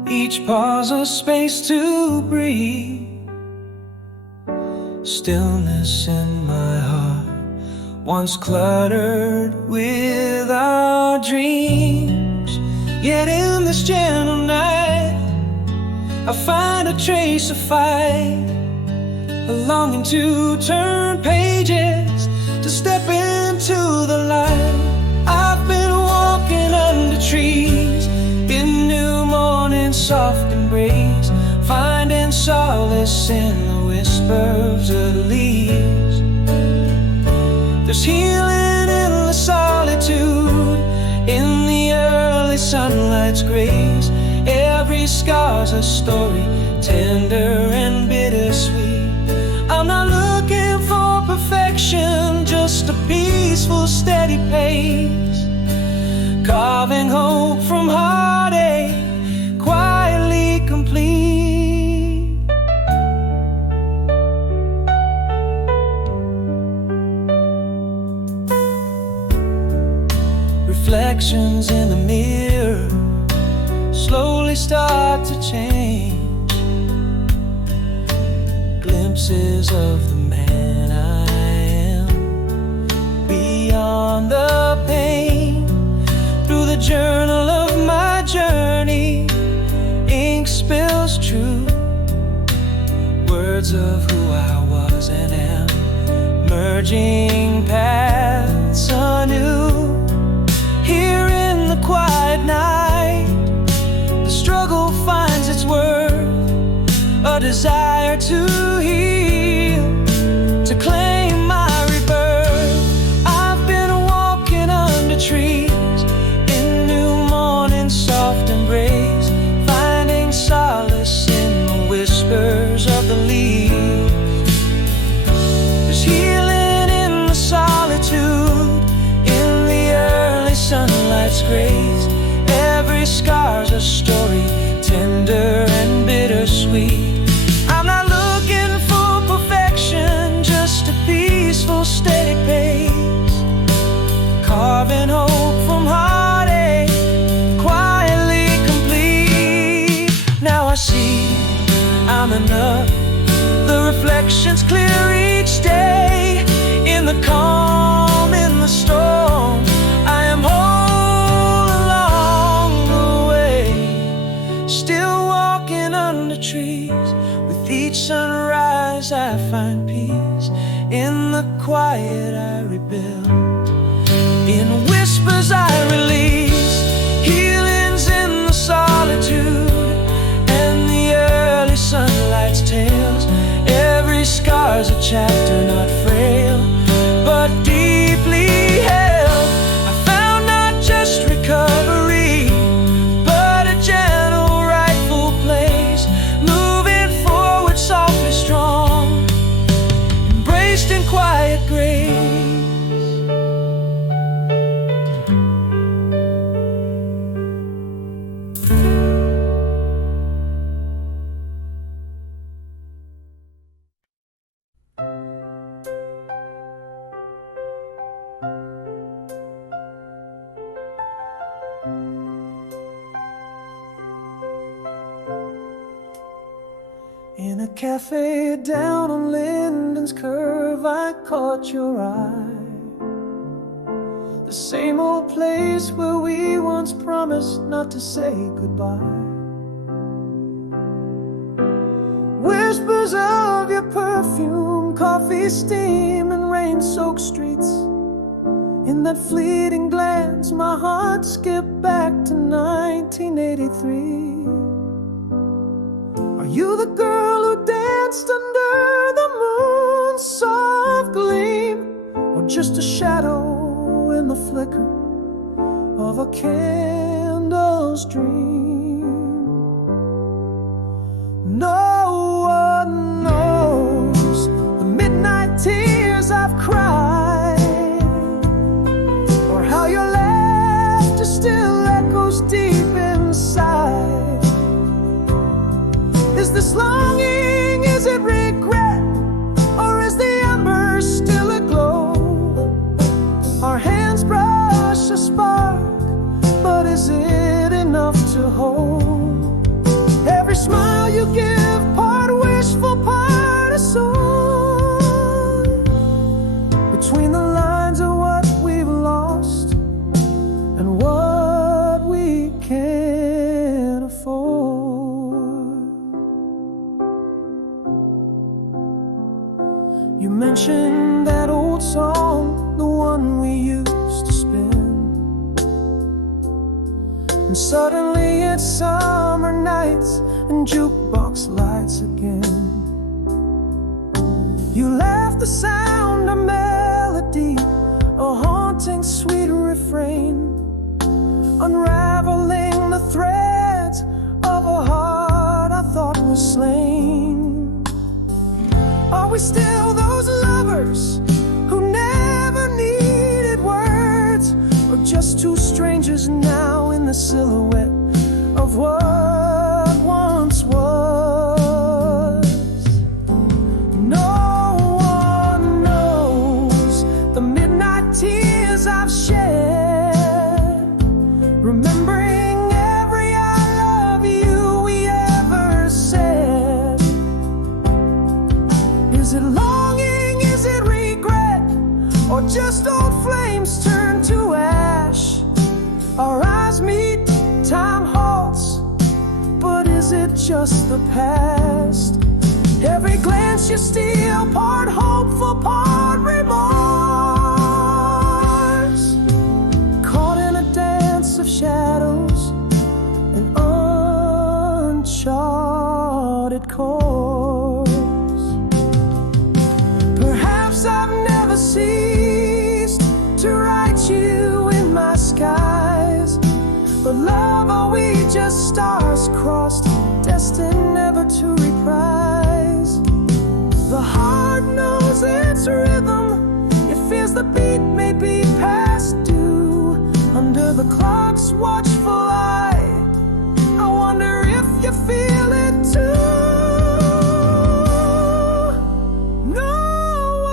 each pause a space to breathe. Stillness in my heart, once cluttered with our dreams. Yet in this gentle night, I find a trace of fight, a longing to turn pages, to step into the light. I've been walking under trees, in new morning soft embrace, finding solace in the whispers of the leaves. There's healing in the solitude, in the early sunlight's grace. Every scar's a story, tender and bittersweet. I'm not looking for perfection, just a peaceful, steady pace, carving hope from heartache, quietly complete. Reflections in the mirror slowly start to change. Glimpses of the man I am, beyond the pain. Through the journal of my journey, ink spills true, words of who I was and am, merging paths anew. a desire to heal, to claim my rebirth. I've been walking under trees in new morning soft embrace, finding solace in the whispers of the leaves. There's healing in the solitude, in the early sunlight's grace. Every scar's a story, tender and bittersweet. I'm not looking for perfection, just a peaceful, steady pace, carving hope from heartache, quietly complete. Now I see I'm enough, the reflections clear each day. In the calm, in the storm, I am whole along the way. Still walking under trees, with each sunrise I find peace. In the quiet I rebuild, in whispers I release. Healing's in the solitude and the early sunlight's tales. Every scar's a chapter, not frail, but deeply held. I found not just recovery, but a gentle, rightful place, moving forward softly strong, embraced in quiet grace. In a cafe down on Linden's Curve, I caught your eye. The same old place where we once promised not to say goodbye. Whispers of your perfume, coffee steam, and rain-soaked streets. In that fleeting glance, my heart skipped back to 1983. Are you the girl who danced under the moon's soft gleam, or just a shadow in the flicker of a candle's dream? No one knows the midnight tears I've cried, or how your laughter still echoes deep inside. Is this longing, is it regret, or is the ember still aglow? Our hands brush a spark, but is it enough to hold? Every smile you give, part wishful, part a song. Between the lines of what we've lost and what we can't afford. You mentioned that old song, the one we used to spin, and suddenly it's summer nights and jukebox lights again. You laugh, the sound of melody, a haunting sweet refrain, unraveling the threads of a heart I thought was slain. Are we still those lovers who never needed words, or just two strangers now in the silhouette of what once was? No one knows the midnight tears I've shed, remembering every I love you we ever said. Is it longing, is it regret, or just old flames turned to ash? Our eyes meet, time halts, but is it just the past? Every glance you steal, part hopeful, part remorse, caught in a dance of shadows and uncharted charted course. Perhaps I've never ceased to write you in my skies, but love, are we just stars crossed, destined never to reprise? The heart knows its rhythm, it feels the beat may be past due. Under the clock's watchful eye, I wonder if you feel it too. No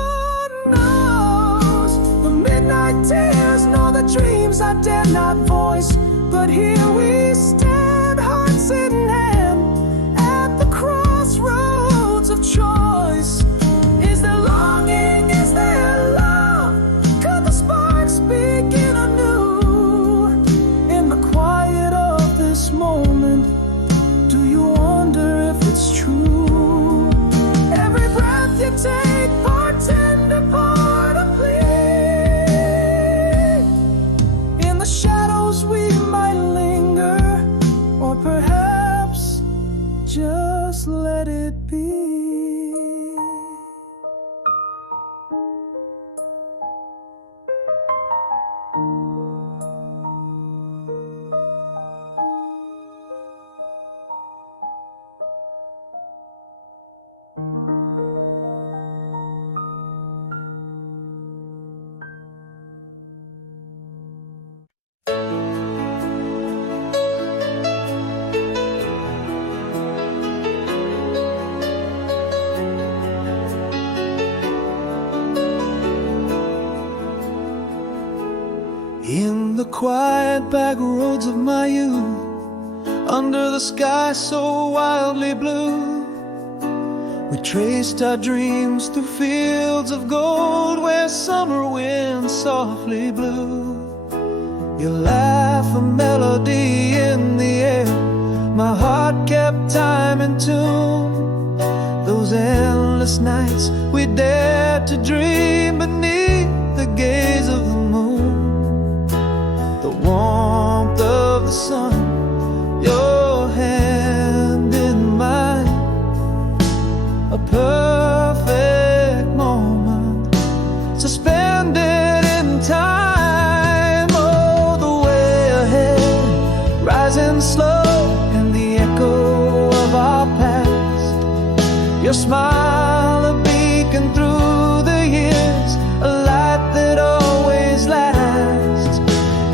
one knows the midnight tears, nor the dreams I dare not voice, but here we stand, hearts in hand, at the crossroads of choice. Is there longing? Is there love? Could the sparks begin anew? In the quiet of this moment, do you wonder if it's true? Every breath you take, part tender, part a plea. In the shadows we might linger, or perhaps just let it be. In the quiet back roads of my youth, under the sky so wildly blue, we traced our dreams through fields of gold where summer winds softly blew. Your laugh, a melody in the air, my heart kept time in tune. Those endless nights we dared to dream beneath the gaze of the moon. The warmth of the sun, your hand in mine, a perfect moment suspended in time. Oh, the way ahead, rising slow in the echo of our past. Your smile, a beacon through the years, a light that always lasts.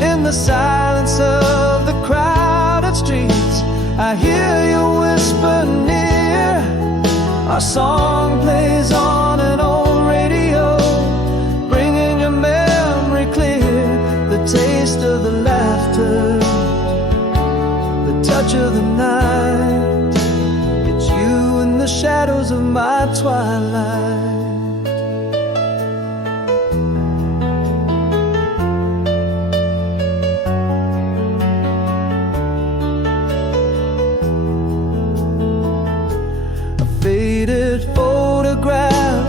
In the silence of the crowded streets, I hear you whisper near. Our song plays on an old radio, bringing your memory clear. The taste of the laughter, the touch of the night, it's you in the shadows of my twilight. Faded photograph,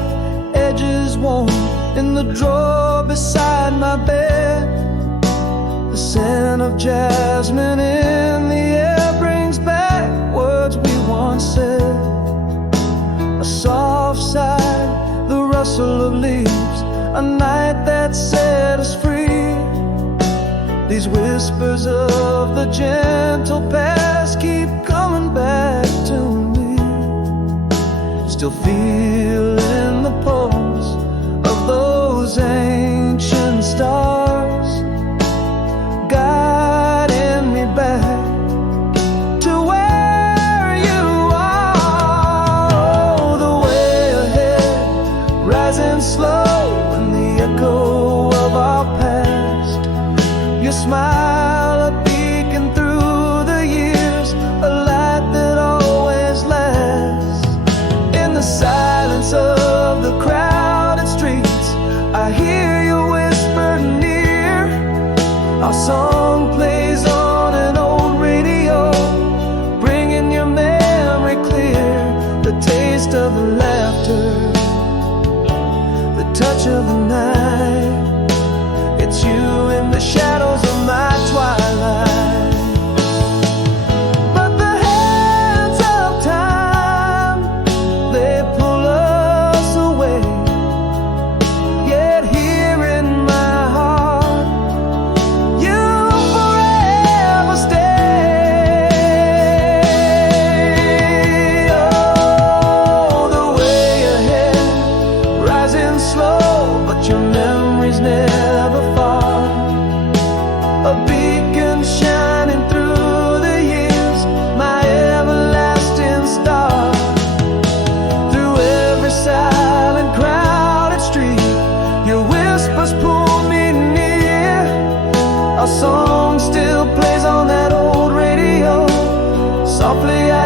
edges worn in the drawer beside my bed. The scent of jasmine in the air brings back words we once said. A soft sigh, the rustle of leaves, a night that set us free. These whispers of the gentle past keep coming back to me. Still feeling the pulse of those ancient stars, guiding me back to where you are. Oh, the way ahead, rising slow in the echo of our past. Your smile, a beacon through the years, a light that always lasts. In the silence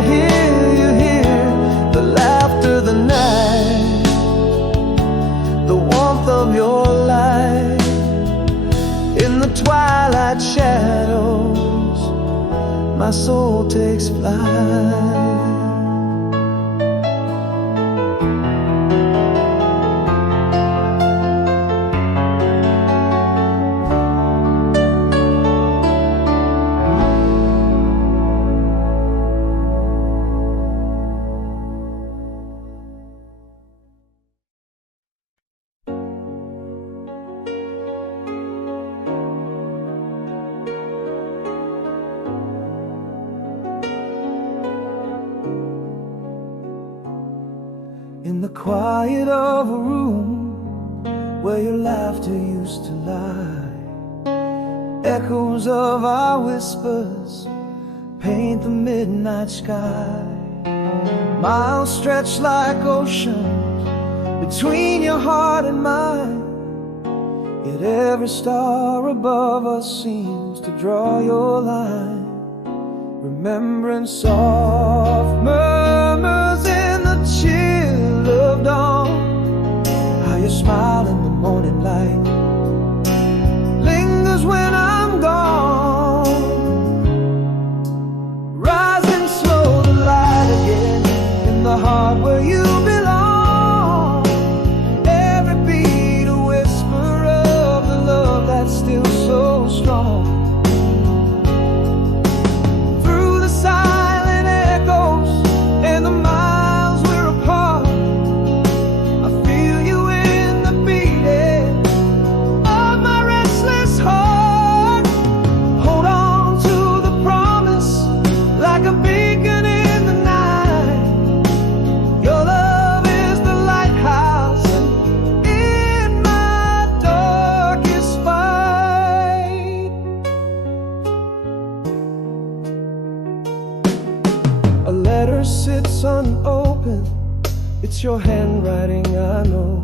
here, you hear the laughter, the night, the warmth of your light. In the twilight shadows, my soul takes flight. In the quiet of a room where your laughter used to lie, echoes of our whispers paint the midnight sky. Miles stretch like oceans between your heart and mine, yet every star above us seems to draw your line. Remembering soft murmurs in the chill of dawn, how your smile in the morning light lingers when I'm gone. Rising slow, the light again in the heart where you belong. Every beat a whisper of the love that's still so strong. Sits unopened, it's your handwriting, I know.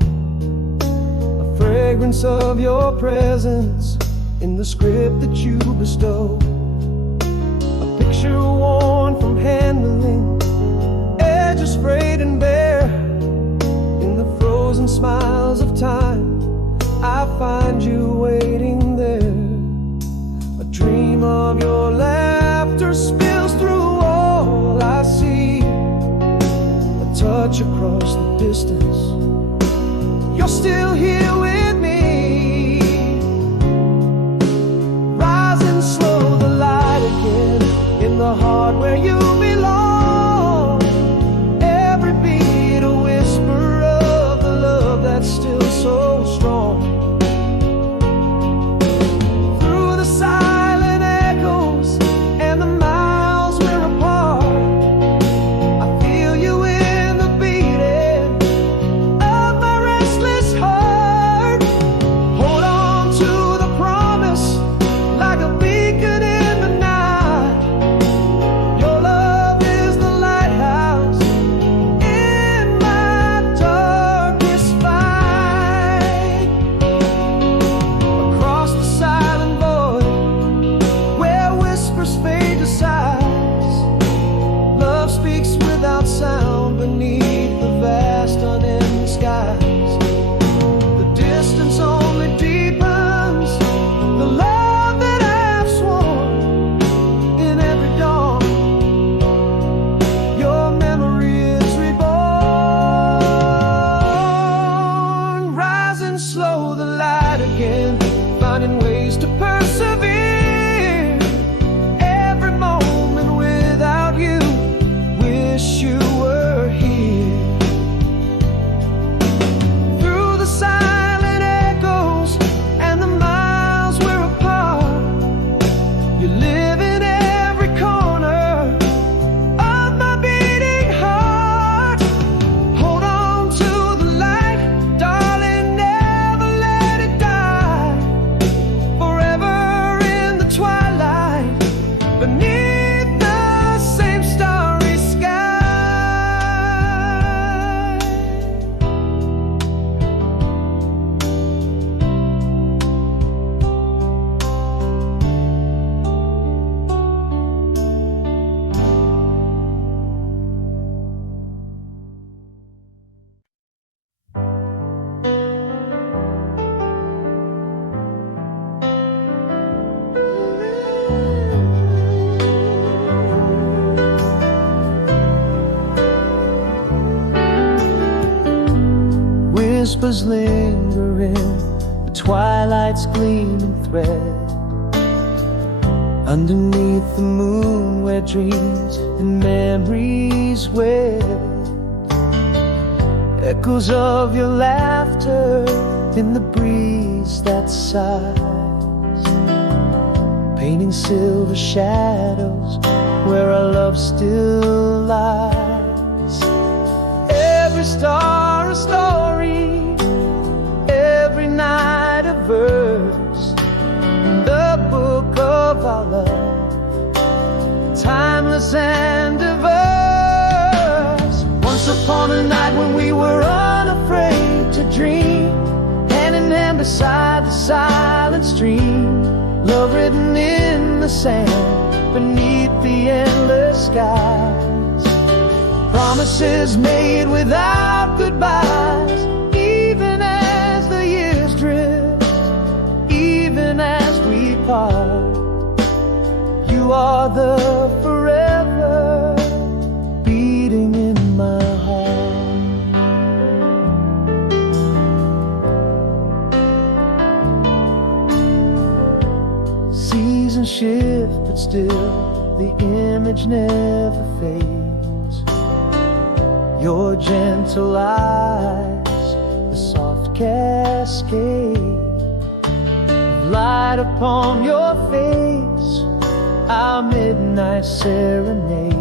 A fragrance of your presence in the script that you bestow. A picture worn from handling, edges frayed and bare. In the frozen smiles of time, I find you waiting there. A dream of your laughter spills through all I see. Touch across the distance, you're still here with me. Rising slow, the light again in the heart where you belong. Every beat a whisper of the love that's still so strong. Through the silent echoes and the miles we're apart, whispers linger in the twilight's gleaming thread. Underneath the moon where dreams and memories wed. Echoes of your laughter in the breeze that sighs, painting silver shadows where our love still lies. Every star a story, every night a verse in the book of our love, timeless and diverse. Once upon a night when we were unafraid to dream, hand in hand beside the silent stream, love written in the sand beneath the endless skies. Promises made without goodbyes, even as the years drift, even as we part. You are the forever beating in my heart. Seasons shift, but still the image never fades. Your gentle eyes, the soft cascade of light upon your face, our midnight serenade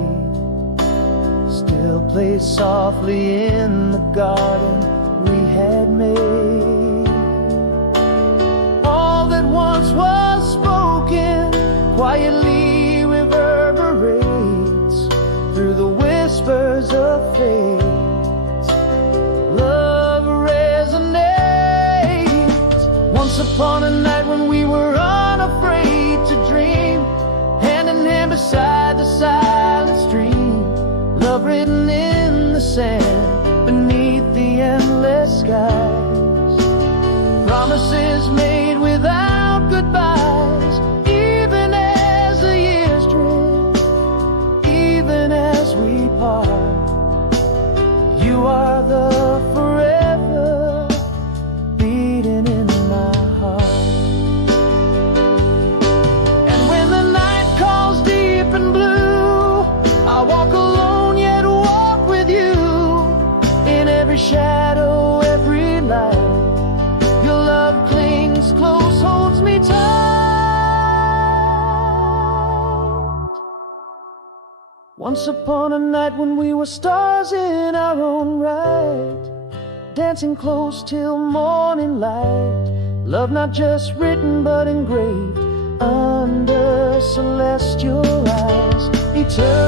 still plays softly in the garden we had made. All that once was spoken quietly reverberates through the whispers of fate. Love resonates. Once upon a night when we were unafraid to dream, hand in hand beside the silent stream, love written in the sand beneath the endless skies. Promises made without goodbyes, even as the years drift, even as we part. You are the forever beating in my heart. And when the night calls deep and blue, I walk alone yet walk with you. In every shadow, every light, your love clings close, holds me tight. Once upon a night when we were stars in our own right, dancing close till morning light. Love not just written but engraved under celestial eyes. Eternal